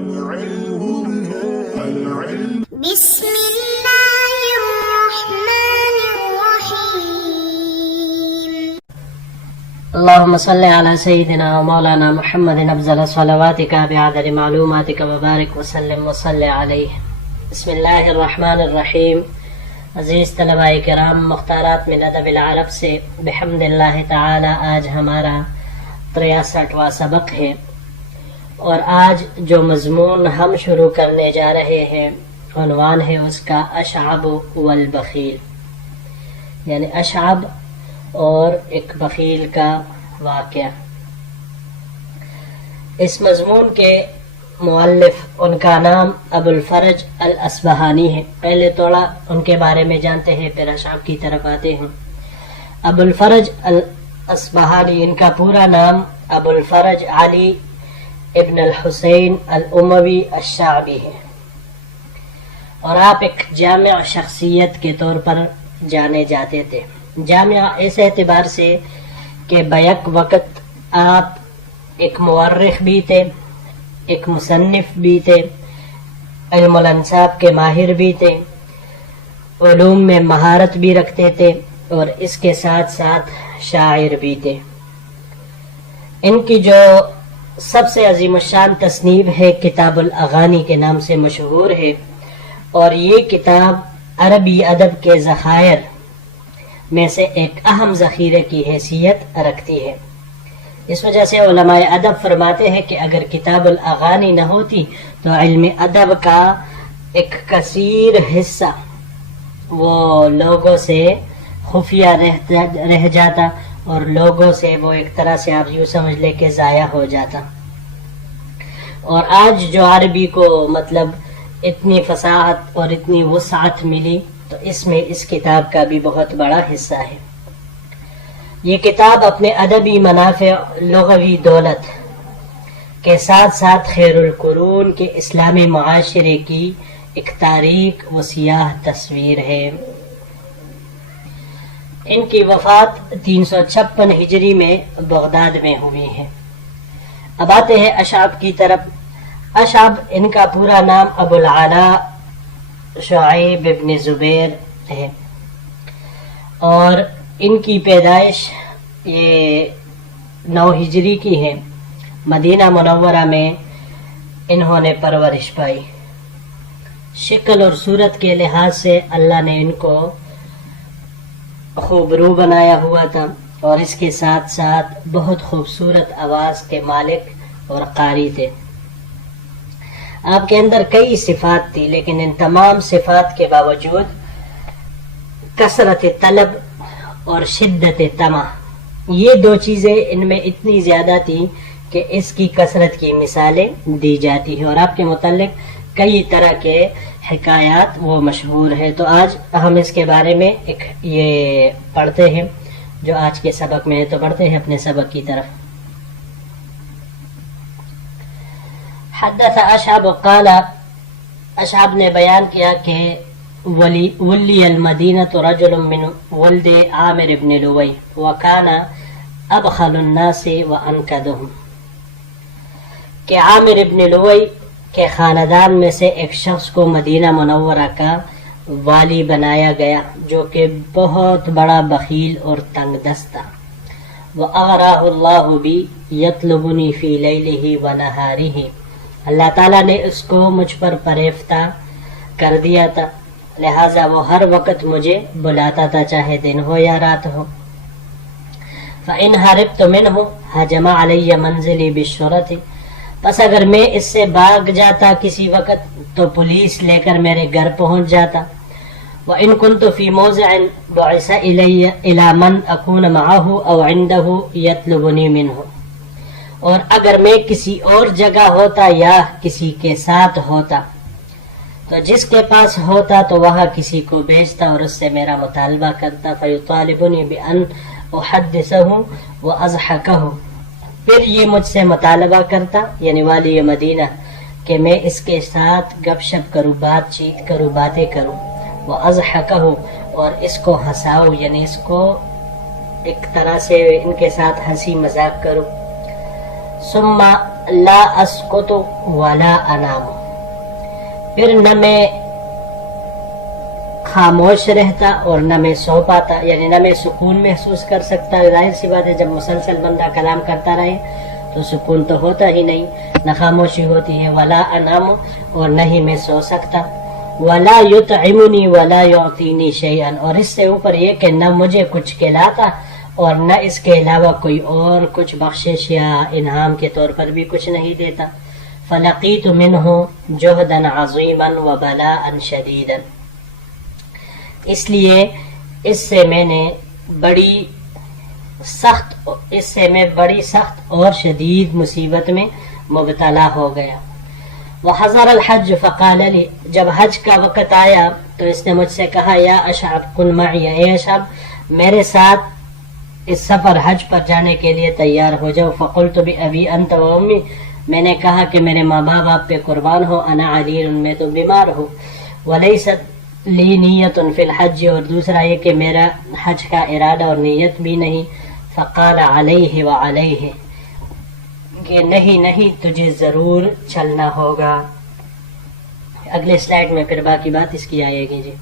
بسم الله الرحمن الرحيم. اللهم صل على سيدنا ومولانا محمد أفضل صلواتك بعدد معلوماتك وبارك وسلم وصل عليه. بسم الله الرحمن الرحیم. عزیز طلباء کرام، مختارات من ادب العرب سے بحمد اللہ تعالی آج ہمارا 63واں سبق ہے، اور آج جو مضمون ہم شروع کرنے جا رہے ہیں عنوان ہے اس کا اشعب والبخیل، یعنی اشعب اور ایک بخیل کا واقعہ. اس مضمون کے مؤلف ان کا نام ابو الفرج الاصبہانی ہے. پہلے تھوڑا ان کے بارے میں جانتے ہیں، پھر اشعب کی طرف آتے ہیں. ابو الفرج الاصبہانی، ان کا پورا نام ابو الفرج علی ابن الحسین الاموی الشعبی ہے، اور آپ ایک جامع شخصیت کے طور پر جانے جاتے تھے. جامع اس اعتبار سے کہ بیک وقت آپ ایک مورخ بھی تھے، ایک مصنف بھی تھے، علم الانساب کے ماہر بھی تھے، علوم میں مہارت بھی رکھتے تھے، اور اس کے ساتھ ساتھ شاعر بھی تھے. ان کی جو سب سے عظیم الشان تصنیف ہے کتاب الاغانی کے نام سے مشہور ہے، اور یہ کتاب عربی ادب کے ذخائر میں سے ایک اہم ذخیرے کی حیثیت رکھتی ہے. اس وجہ سے علماء ادب فرماتے ہیں کہ اگر کتاب الاغانی نہ ہوتی تو علم ادب کا ایک کثیر حصہ وہ لوگوں سے خفیہ رہ جاتا، اور لوگوں سے وہ ایک طرح سے آپ یوں سمجھ لے کہ ضائع ہو جاتا. اور آج جو عربی کو مطلب اتنی فصاحت اور اتنی وسعت ملی، تو اس میں اس کتاب کا بھی بہت بڑا حصہ ہے. یہ کتاب اپنے ادبی منافع، لغوی دولت کے ساتھ ساتھ خیر القرون کے اسلامی معاشرے کی ایک تاریک و سیاہ تصویر ہے. ان کی وفات 356 ہجری میں بغداد میں ہوئی ہے. اب آتے ہیں اشعب کی طرف. اشعب، ان کا پورا نام ابو العلاء شعیب ابن زبیر ہے، اور ان کی پیدائش یہ 9 ہجری کی ہے. مدینہ منورہ میں انہوں نے پرورش پائی. شکل اور صورت کے لحاظ سے اللہ نے ان کو خوبرو بنایا ہوا تھا، اور اس کے ساتھ ساتھ بہت خوبصورت آواز کے مالک اور قاری تھے. آپ کے اندر کئی صفات تھی، لیکن ان تمام صفات کے باوجود کثرت طلب اور شدت طمع، یہ 2 چیزیں ان میں اتنی زیادہ تھیں کہ اس کی کثرت کی مثالیں دی جاتی ہیں، اور آپ کے متعلق کئی طرح کے حکایات وہ مشہور ہے. تو آج ہم اس کے بارے میں ایک یہ پڑھتے ہیں جو آج کے سبق میں ہے. تو پڑھتے ہیں اپنے سبق کی طرف. حدث اشعب قال، اشعب نے بیان کیا کہ ولی المدینة رجل من ولد عامر بن لوی وكان ابخل الناس وانکدهم، کہ عامر ابن لوی کے خاندان میں سے ایک شخص کو مدینہ منورہ کا والی بنایا گیا، جو کہ بہت بڑا بخیل اور تنگ دست تھا. وَأَغْرَاهُ اللَّهُ بِي يَطْلُبُنِي فِي لَيْلِهِ وَنَهَارِهِ، اللہ تعالیٰ نے اس کو مجھ پر فریفتہ کر دیا تھا، لہٰذا وہ ہر وقت مجھے بلاتا تھا، چاہے دن ہو یا رات ہو. فَإِنْ هَرِبْتُ مِنْهُ هَجَمَ عَلَيَّ مَنْزِلِي بِالشُّرَطِ، پس اگر میں اس سے بھاگ جاتا کسی وقت تو پولیس لے کر میرے گھر پہنچ جاتا. وَإِن كُنْتُ فِي مَوْضِعٍ بُعِثَ إِلَى مَنْ أَكُونَ مَعَهُ أَوْ عِنْدَهُ يَطْلُبُنِي مِنْهُ، اور اگر میں کسی اور جگہ ہوتا یا کسی کے ساتھ ہوتا تو جس کے پاس ہوتا تو وہاں کسی کو بھیجتا اور اس سے میرا مطالبہ کرتا. فَيُطَالِبُنِي بِأَنْ أُحَدِّثَهُ وَأَضْحَكَهُ، پھر یہ مجھ سے مطالبہ کرتا، یعنی والی مدینہ، کہ میں اس کے ساتھ گپ شپ کروں، بات چیت کروں، باتیں کروں. وَأَضْحَكَهُ، اور اس کو ہنساؤں، یعنی اس کو ایک طرح سے ان کے ساتھ ہنسی مذاق کروں. ثم لا اسکت ولا انام، پھر نہ میں خاموش رہتا اور نہ میں سو پاتا، یعنی نہ میں سکون محسوس کر سکتا۔ ظاہر سی بات ہے جب مسلسل بندہ کلام کرتا رہے تو سکون تو ہوتا ہی نہیں، نہ خاموشی ہوتی ہے۔ ولا انام، اور نہ ہی میں سو سکتا۔ ولا یطعمنی ولا یعطینی شیئا، اور اس سے اوپر یہ کہ نہ مجھے کچھ کھلاتا اور نہ اس کے علاوہ کوئی اور کچھ بخشش یا انعام کے طور پر بھی کچھ نہیں دیتا۔ فلقیت منہ جہدا عظیما وبلاء شدیدا، اس لیے اس سے میں بڑی سخت اور شدید مصیبت میں مبتلا ہو گیا۔ وحضر الحج فقال لی، جب حج کا وقت آیا تو اس نے مجھ سے کہا یا اشعب کن معی، اے اشعب میرے ساتھ اس سفر حج پر جانے کے لیے تیار ہو جاؤ۔ فقلت بأبی انت و امی، میں نے کہا کہ میرے ماں باپ آپ پہ قربان ہو، انا علیل، میں تو بیمار ہوں، ولیست لی نیت فی الحج، اور دوسرا یہ کہ میرا حج کا ارادہ اور نیت بھی نہیں۔ فقال علیہ وعلیہ، کہ نہیں تجھے ضرور چلنا ہوگا۔ اگلے سلائیڈ میں پھر باقی بات اس کی آئے گی جی۔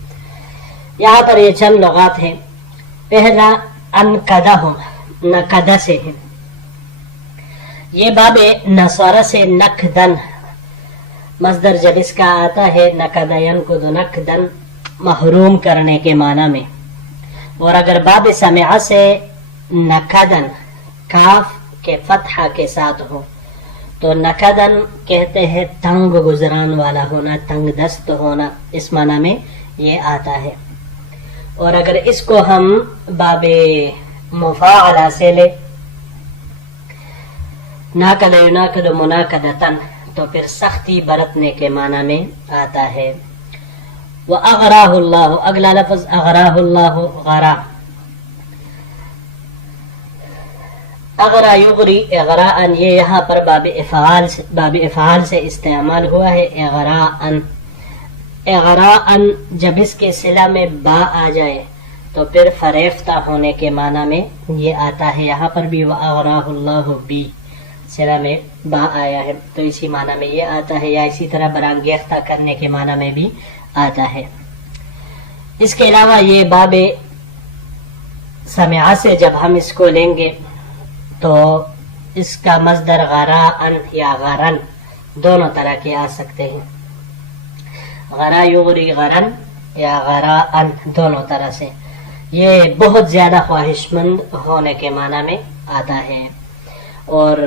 یہاں پر یہ چند لغات ہیں۔ پہلا انقدہم، نقدہ سے ہے، یہ باب نصارہ سے نقدن، مصدر جب اس کا آتا ہے نقد ینقد نقدن، محروم کرنے کے معنی میں۔ اور اگر باب سمعہ سے نقدن، کاف کے فتحہ کے ساتھ ہو تو نقدن کہتے ہیں تنگ گزران والا ہونا، تنگ دست ہونا، اس معنی میں یہ آتا ہے۔ اور اگر اس کو ہم باب مفاعلہ سے لے، ناقد یناقد مناقدتن، تو پھر سختی برتنے کے معنی میں آتا ہے۔ وَأَغْرَاهُ اللَّهُ، اگلا لفظ اغراہ اللہ، غرا، اغرا یغری اغراءن، یہ یہاں پر باب افعال سے استعمال ہوا ہے۔ اغراءن جب اس کے صلہ میں با آ جائے تو پھر فریفتہ ہونے کے معنی میں یہ آتا ہے۔ یہاں پر بھی وَأَغْرَاهُ اللَّهُ بی، صلہ میں با آیا ہے تو اسی معنی میں یہ آتا ہے، یا اسی طرح برانگیختہ کرنے کے معنی میں بھی آتا ہے۔ اس کے علاوہ یہ باب سمعہ سے جب ہم اس کو لیں گے تو اس کا مصدر غراءن یا غرن دونوں طرح کے آ سکتے ہیں، غرا یغری غرن یا غراءن دونوں طرح سے۔ یہ بہت زیادہ خواہش مند ہونے کے معنی میں آتا ہے۔ اور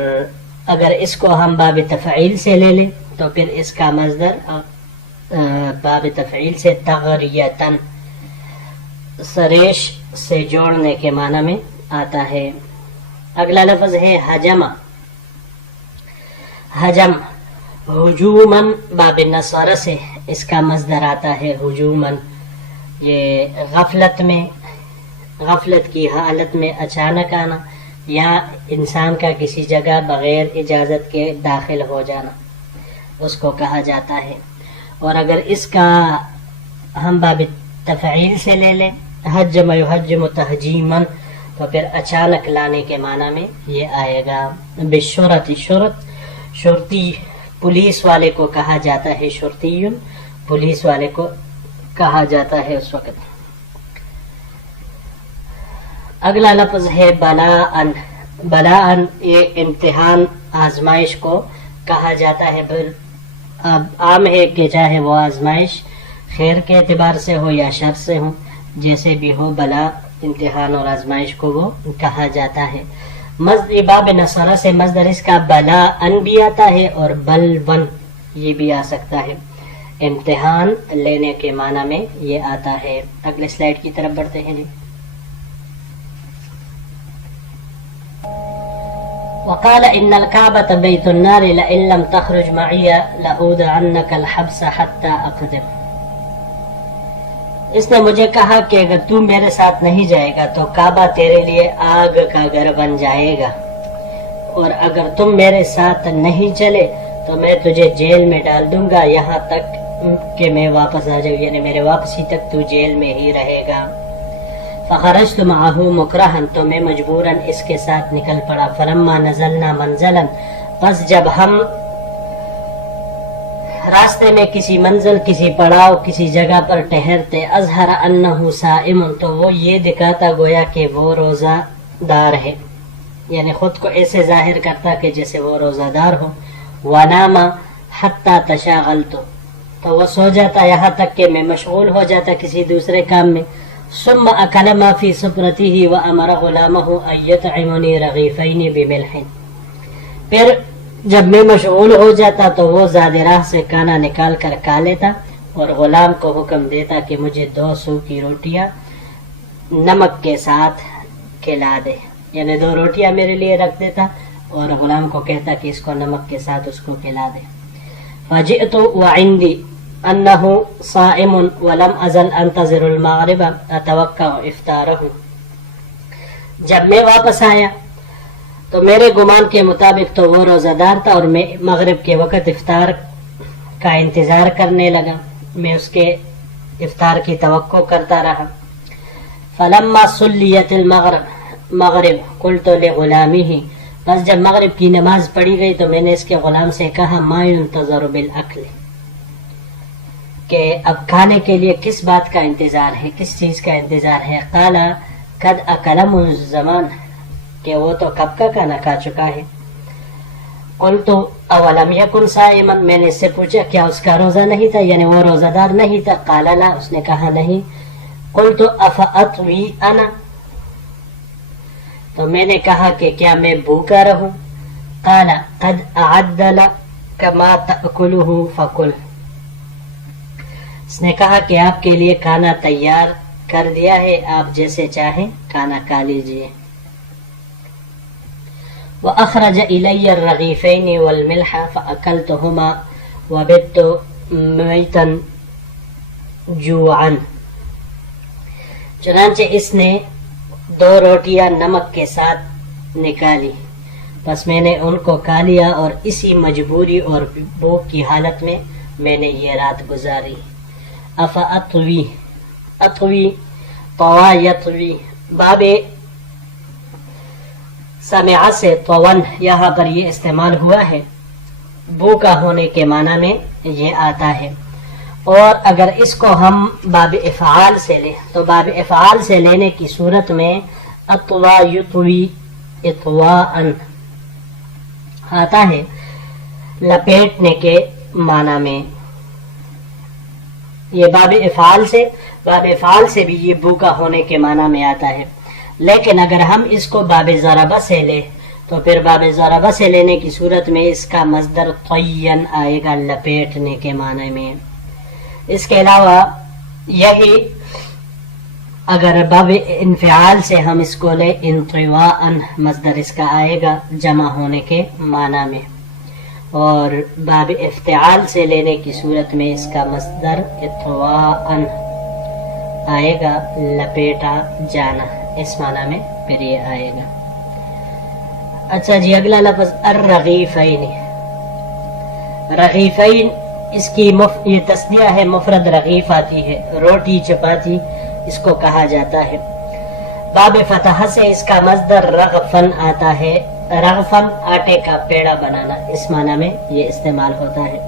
اگر اس کو ہم باب تفعیل سے لے لیں تو پھر اس کا مصدر باب تفعیل سے تغریتن، سریش سے جوڑنے کے معنی میں آتا ہے۔ اگلا لفظ ہے حجم، حجم ہجومن، باب نصارہ سے اس کا مصدر آتا ہے ہجومن، یہ غفلت کی حالت میں اچانک آنا یا انسان کا کسی جگہ بغیر اجازت کے داخل ہو جانا، اس کو کہا جاتا ہے۔ اور اگر اس کا ہم باب تفعیل سے لے لیں، حجم یحجم تحجیمن، تو پھر اچانک لانے کے معنی میں یہ آئے گا۔ بشرط، شرطی پولیس والے کو کہا جاتا ہے، شرطیون پولیس والے کو کہا جاتا ہے اس وقت۔ اگلا لفظ ہے بلاءن، بلاءن یہ امتحان آزمائش کو کہا جاتا ہے۔ اب عام ہے کہ چاہے وہ آزمائش خیر کے اعتبار سے ہو یا شر سے ہو، جیسے بھی ہو بلا امتحان اور آزمائش کو وہ کہا جاتا ہے۔ باب نصارہ سے مصدر اس کا بلاءن بھی آتا ہے اور بلون یہ بھی آ سکتا ہے، امتحان لینے کے معنی میں یہ آتا ہے۔ اگلے سلائیڈ کی طرف بڑھتے ہیں جی۔ وقال ان الكعبة بيت النار لئن لم تخرج معي لأودعنك الحبس حتى اقدم، اس نے مجھے کہا کہ اگر تو میرے ساتھ نہیں جائے گا تو کعبہ تیرے لیے آگ کا گھر بن جائے گا، اور اگر تم میرے ساتھ نہیں چلے تو میں تجھے جیل میں ڈال دوں گا یہاں تک کہ میں واپس آ جاؤں، یعنی میرے واپسی تک تو جیل میں ہی رہے گا۔ فخرجت معه مکرہن، تو میں مجبوراً اس کے ساتھ نکل پڑا۔ فلما نزلنا منزلا، بس جب ہم راستے میں کسی منزل، کسی پڑاؤ، کسی جگہ پر ٹہرتے، اظہر انہ صائم، تو وہ یہ دکھاتا گویا کہ وہ روزہ دار ہے، یعنی خود کو ایسے ظاہر کرتا کہ جیسے وہ روزہ دار ہو. ونام حتی تشاغلت، تو وہ سو جاتا یہاں تک کہ میں مشغول ہو جاتا کسی دوسرے کام میں. ثم اکل ما فی سفرتہ وامر غلامہ ان یطعمنی رغیفین بملح، پھر جب میں مشغول ہو جاتا تو وہ زاد راہ سے کھانا نکال کر کھا لیتا اور غلام کو حکم دیتا کہ مجھے 2 سو کی روٹیاں نمک کے ساتھ کھلا دے، یعنی 2 روٹیاں میرے لیے رکھ دیتا اور غلام کو کہتا کہ اس کو نمک کے ساتھ اس کو کھلا دے. فجئت وعندی انہ صائم ولم ازل انتظر المغرب اتوقع افطارہ، جب میں واپس آیا تو میرے گمان کے مطابق تو وہ روزہ دار تھا اور میں مغرب کے وقت افطار کا انتظار کرنے لگا، میں اس کے افطار کی توقع کرتا رہا. فلما صلیت المغرب قلت لغلامہ، بس جب مغرب کی نماز پڑھی گئی تو میں نے اس کے غلام سے کہا ما ينتظر بالاکل، کہ اب کھانے کے لیے کس بات کا انتظار ہے، کس چیز کا انتظار ہے. قال قد اکل منذ زمان، کہ وہ تو کب کا کھانا کھا چکا ہے. قلت اولم یکن صائما، میں نے اس سے پوچھا کیا اس کا روزہ نہیں تھا، یعنی وہ روزہ دار نہیں تھا. قال لا، اس نے کہا نہیں. قلت افاطوی انا، تو میں نے کہا کہ کیا میں بھوکا رہوں. قال قد اعد لک ما تاکلہ فکل، اس نے کہا کہ آپ کے لیے کھانا تیار کر دیا ہے، آپ جیسے چاہیں کھانا کھا لیجیے. وأخرج إلي الرغيفين والملح فأكلتهما وبت ميتا جوعا، چنانچہ اس نے 2 روٹیاں نمک کے ساتھ نکالی، بس میں نے ان کو کھا لیا اور اسی مجبوری اور بھوک کی حالت میں میں نے یہ رات گزاری. افاطوی، اطوی طوا یطوی، باب سمع سے طون یہاں پر یہ استعمال ہوا ہے، بھوکا ہونے کے معنی میں یہ آتا ہے. اور اگر اس کو ہم باب افعال سے لیں تو باب افعال سے لینے کی صورت میں اطوا یطوی اطواءن آتا ہے، لپیٹنے کے معنی میں. یہ باب افعال سے بھی یہ بھوکا ہونے کے معنی میں آتا ہے. لیکن اگر ہم اس کو باب ضربہ سے لیں تو پھر باب ضربہ سے لینے کی صورت میں اس کا مصدر طین آئے گا، لپیٹنے کے معنی میں. اس کے علاوہ یہی اگر باب انفعال سے ہم اس کو لیں انطواءً، مصدر اس کا آئے گا جمع ہونے کے معنی میں، اور باب افتعال سے لینے کی صورت میں اس کا مصدر اطواءً آئے گا، لپیٹا جانا، اس معنی میں پھر یہ آئے گا. اچھا جی، اگلا لفظ الرغیفین. رغیفین اس کی یہ تسنیہ ہے، مفرد رغیف آتی ہے، روٹی چپاتی اس کو کہا جاتا ہے. باب فتح سے اس کا مصدر رغفن آتا ہے، رغفن آٹے کا پیڑا بنانا، اس معنی میں یہ استعمال ہوتا ہے.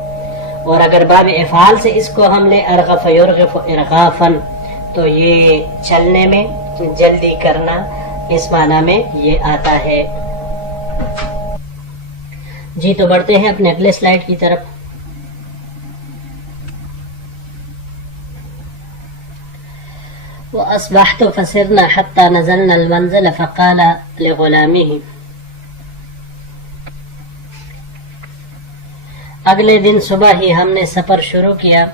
اور اگر باب افعال سے اس کو ہم لے ارغف یرغف ارغافن تو یہ چلنے میں، جلدی کرنا، اس معنی میں یہ آتا ہے. جی تو بڑھتے ہیں اپنے اگلے سلائیڈ کی طرف. وَأَصْبَحْتُ فَسِرْنَا حَتَّى نَزَلْنَا الْمَنْزِلَ فَقَالَ لِغُلَامِهِ. اگلے دن صبح ہی ہم نے سفر شروع کیا،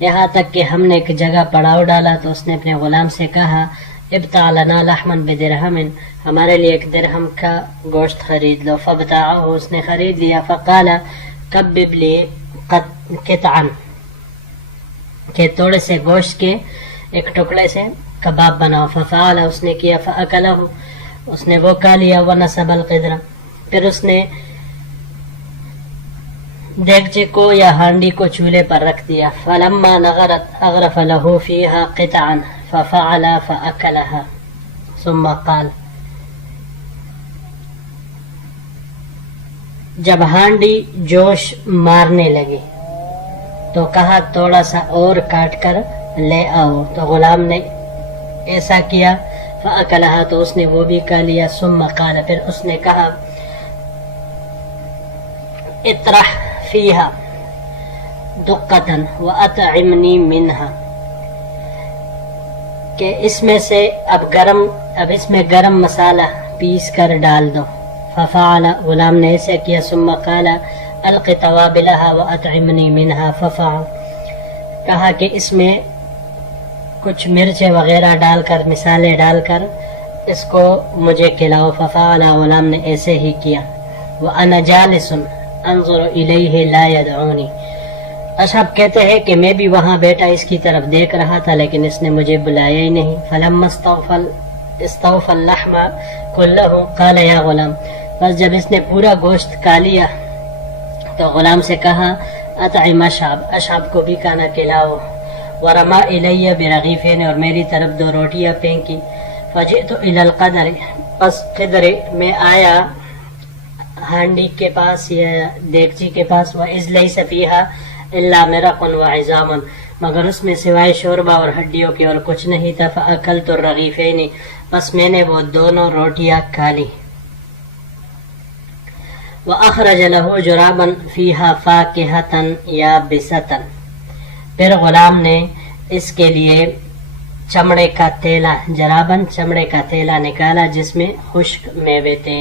یہاں تک کہ ہم نے ایک جگہ پڑاؤ ڈالا تو اس نے اپنے غلام سے کہا ابتاع لنا لحما بدرہم، ہمارے لیے 1 درہم کا گوشت خرید لو. فابتاعه، اس نے خرید لیا. فقال کبب لی قطعا، کہ تھوڑے سے گوشت کے ایک ٹکڑے سے کباب بناؤ. ففعل، اس نے کیا. فاکلہ، اس نے وہ کھا لیا. ونصب القدر، پھر اس نے دیگچے کو یا ہانڈی کو چولہے پر رکھ دیا. فلما نغرت اغرف له فيها قطعا ففعل فأكلها ثم قال. جب ہانڈی جوش مارنے لگی تو کہا تھوڑا سا اور کاٹ کر لے آؤ، تو غلام نے ایسا کیا، فأکلہا تو اس نے وہ بھی کھا لیا، ثم قال پھر اس نے کہا اطرح فیہا دقتن واطعمنی منہا، کہ اس میں سے اب اس میں گرم مسالہ پیس کر ڈال دو، ففعل غلام نے ایسا کیا، ثم قال الق توابلہا واطعمنی منہا ففعل، کہا کہ اس میں کچھ مرچیں وغیرہ ڈال کر، مسالے ڈال کر اس کو مجھے کھلاؤ، ففعل غلام نے ایسے ہی کیا، وانا جالس انظر الیہ لا یدعونی، اشعب کہتے ہیں کہ میں بھی وہاں بیٹھا اس کی طرف دیکھ رہا تھا لیکن اس نے مجھے بلایا ہی نہیں، فلما استوفى اللحم كله قال یا غلام، بس جب اس نے پورا گوشت کھا لیا تو غلام سے کہا اطعم اشعب کو بھی کھانا کھلاؤ، ورما الی برغیفین، اور میری طرف 2 روٹیاں پھینکی، فجئت الی القدر، پس قدر میں آیا ہانڈی کے پاس یا دیگچی کے پاس، وَإِذْ لَيْسَ فِيهَا إِلَّا مِرَقٌ وَعِظَامٌ، مگر اس میں سوائے شوربہ اور ہڈیوں کے اور کچھ نہیں تھا، فَأَكَلْتُ الرَّغِيفَيْنِ، بس میں نے وہ دونوں روٹیاں کھا لی، وَأَخْرَجَ لَهُ جُرَابًا فِيهَا فَاكِهَةً يَابِسَةً، پھر غلام نے اس کے لیے چمڑے کا تیلا، جرابن چمڑے کا تیلا نکالا جس میں خشک میوے تھے۔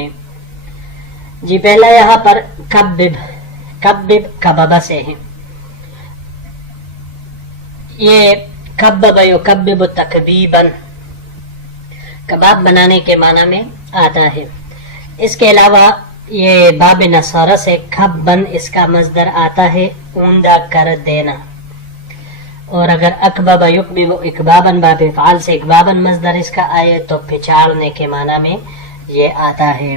جی پہلا یہاں پر کبب کبابا سے ہے، یہ کبب یکبب تکبیبا، کباب بنانے کے معنی میں آتا ہے۔ اس کے علاوہ یہ باب نصارہ سے کھبن اس کا مصدر آتا ہے اوندا کر دینا، اور اگر اکبب یکبب اکبابن باب فعال سے اکبابن مصدر اس کا آئے تو پچاڑنے کے معنی میں یہ آتا ہے۔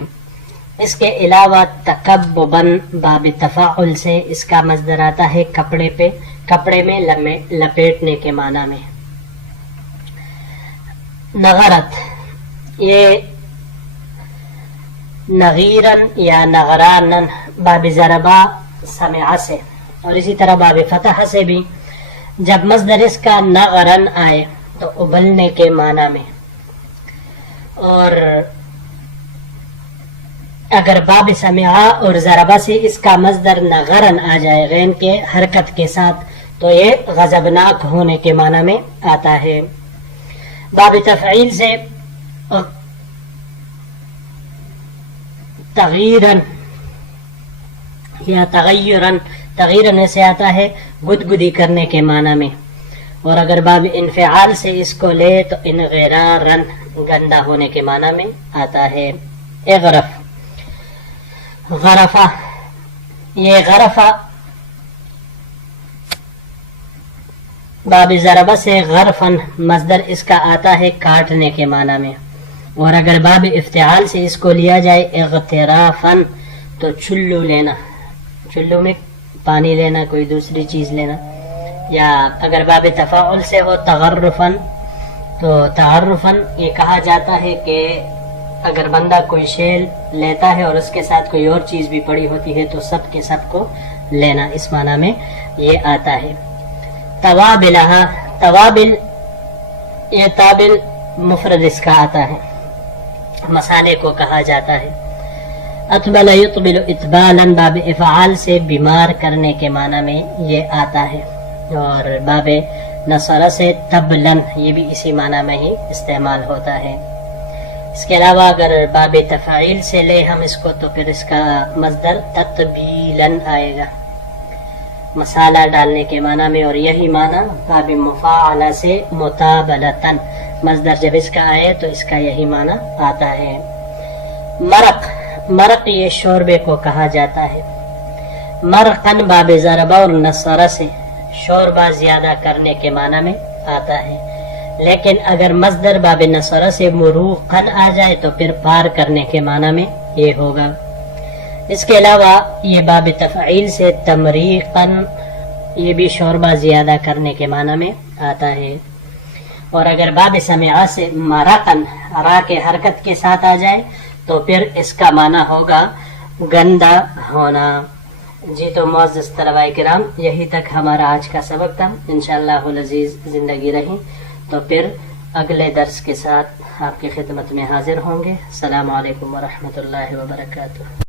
اس کے علاوہ تکببن باب تفاعل سے اس کا مصدر آتا ہے کپڑے میں لپیٹنے کے معنی میں۔ نغرت، یہ نغیرن یا نغرانن باب ضربا سمع سے، اور اسی طرح باب فتح سے بھی جب مصدر اس کا نغرن آئے تو ابلنے کے معنی میں، اور اگر باب سمعا اور ضربا سے اس کا مصدر نغرن آ جائے غین کے حرکت کے ساتھ تو یہ غضبناک ہونے کے معنی میں آتا ہے۔ باب تفعیل سے تغیرن یا تغیرن سے آتا ہے گدگدی کرنے کے معنی میں، اور اگر باب انفعال سے اس کو لے تو انغرارن گندا ہونے کے معنی میں آتا ہے۔ اغرف، غرفہ، یہ غرفہ باب ضربہ سے غرفن مصدر اس کا آتا ہے کاٹنے کے معنی میں، اور اگر باب افتعال سے اس کو لیا جائے اغترافن تو چلو لینا، چلو میں پانی لینا، کوئی دوسری چیز لینا، یا اگر باب تفاعل سے ہو تغرفن تو تعرفن یہ کہا جاتا ہے کہ اگر بندہ کوئی شیل لیتا ہے اور اس کے ساتھ کوئی اور چیز بھی پڑی ہوتی ہے تو سب کے سب کو لینا، اس معنی میں یہ آتا ہے۔ توابلہا، توابل یہ تابل مفرد اس کا آتا ہے، مسالے کو کہا جاتا ہے۔ اطبل یطبل اطبالا باب افعال سے بیمار کرنے کے معنی میں یہ آتا ہے، اور باب نصرہ سے تبلن یہ بھی اسی معنی میں ہی استعمال ہوتا ہے۔ اس کے علاوہ اگر باب تفعیل سے لے ہم اس کو تو پھر اس کا مصدر تطبیلن آئے گا، مسالہ ڈالنے کے معنی میں، اور یہی معنی باب مفاعلہ سے متابلتن مصدر جب اس کا آئے تو اس کا یہی معنی آتا ہے۔ مرق، مرق یہ شوربے کو کہا جاتا ہے۔ مرقن باب ضربہ اور نصرہ سے شوربہ زیادہ کرنے کے معنی میں آتا ہے، لیکن اگر مصدر باب نصرہ سے مروقن آ جائے تو پھر پار کرنے کے معنی میں یہ ہوگا۔ اس کے علاوہ یہ باب تفعیل سے تمریقن یہ بھی شوربہ زیادہ کرنے کے معنی میں آتا ہے، اور اگر باب سمعا سے مرقن را کے حرکت کے ساتھ آ جائے تو پھر اس کا معنی ہوگا گندا ہونا. جی تو معزز طلباء کرام، یہی تک ہمارا آج کا سبق تھا. انشاءاللہ العزیز زندگی رہی تو پھر اگلے درس کے ساتھ آپ کی خدمت میں حاضر ہوں گے. السلام علیکم ورحمۃ اللہ وبرکاتہ.